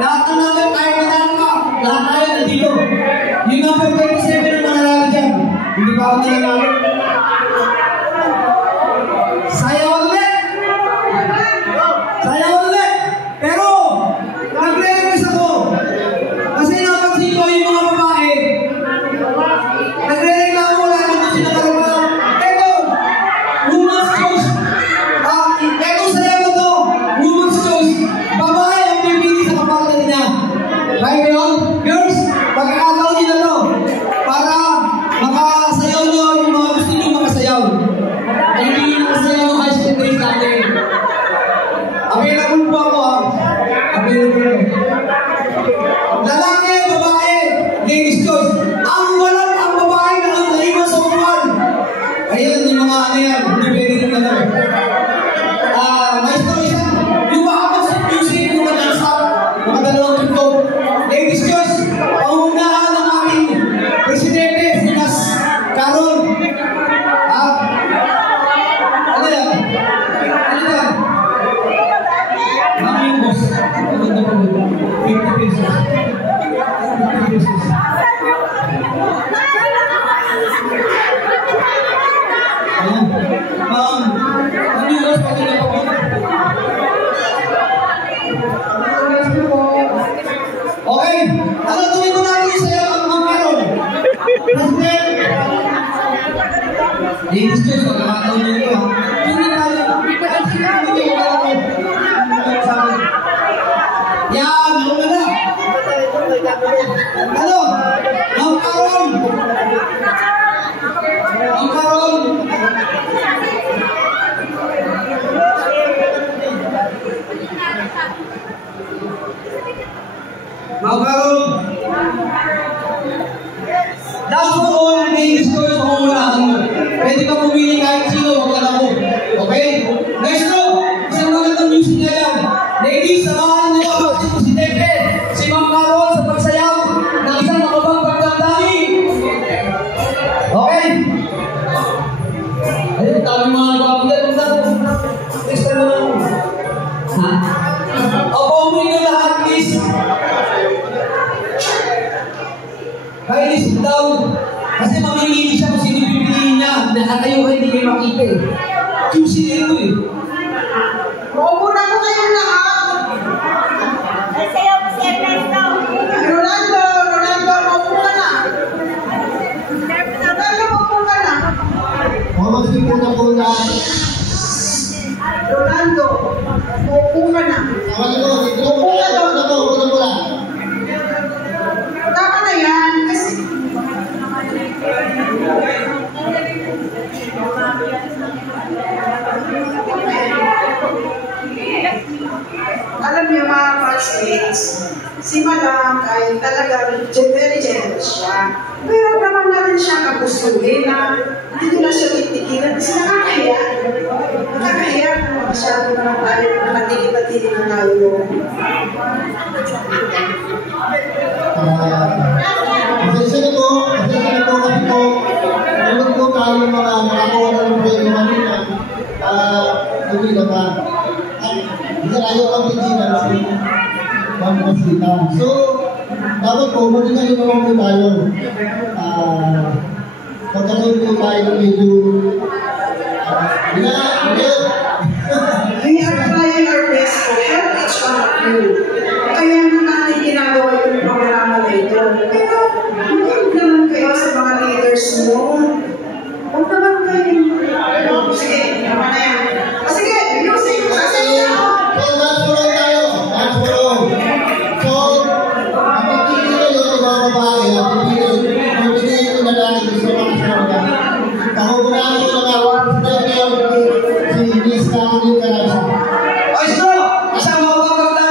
Lahat ng number, kahit madaan ka, lahat tayo nandito. Yung number 27 ang manalala dyan. Hindi pa ako nanalala. Sayaw ulit! Sayaw ulit! Pero, nagre-request ako. Kasi napansin ko yung mga babae, nagre-reklamo wala naman sila karapatan. Eto, woman's choice. Eto sayaw na to, woman's choice. Babae ang pipili sa kapatid niya. Right yun? Girls, pagkakataon nyo na to. Para makasayaw nyo yung mga gusto nyo makasayaw. Ay hindi nyo nakasayaw ng high school days natin. Available po ako ha. Available. Lalaki, babae, ladies choice. Ang walang ang babae na ang naiwan sa upuan. Ayan, yung mga ano yan, hindi pwede rin na lang. Maestro isa, yung mahabang sa music, yung mga dalawang tripto. Ladies choice, pangunahan ng ating presidente, si Mas Carol. Ano yan? Ano yan? Mami yung boss. 50 pesos. 50 pesos. Ayan. Mami yung boss, pati na po. Okay. Ano, tuloy mo natin yung sayo ang mga Carol. President. Ladies choice, pagkakataon nyo ito. Hindi tayo. Yan, ano na. Ano? Ang Carol. Ang Carol. Ang Carol. That's for all ladies choice sa umunahan mo. Pwede ka pumili kahit sino, wag ka na mo. Okay? Next to, isang magandang music na yan. Ladies, samahan niyo ang ating presidente, si Ma'am Carol, sa pagsayaw ng isang makabang pagdamdami. Okay? Ayun, tabi mga nagpapagat. Next na naman. Opo mo yun lahat, please. Kaya sit down. Kasi mamimili siya kung sino pipiliin niya. Nakatayo kayo, hindi kayo makita eh. Juicy dito eh. Maupo na po kayong lahat. Sayaw po si Ernesto. Rolando, maupo ka na. Rolando, maupo ka na. Magsipo na po na. Rolando, maupo ka na. Maupo ka doon. Tama na yan. Kasi alam niyo mga classmates, si Madam ay talagang very generous siya. Pero naman na rin siya kagustuhin na hindi na siya titigilan kasi nakakahiya. Nakakahiya kung masyado naman tayo nakatigil-tigil na tayo. Pasensya na po kasi po, naman po tayo mga nakakuha na ng pwede kanina, hindi na ba? Hindi ayaw ang tigilan si Ma'am Rosita. So, dapat po, muli kayo naman po tayo. Pagkaroon po tayo ng medyo, We are trying our best to help each one of you. Kaya natin ginagawa yung programa na ito. Pero, huwag naman kayo sa mga leaders mo. Huwag naman kayo. Sige.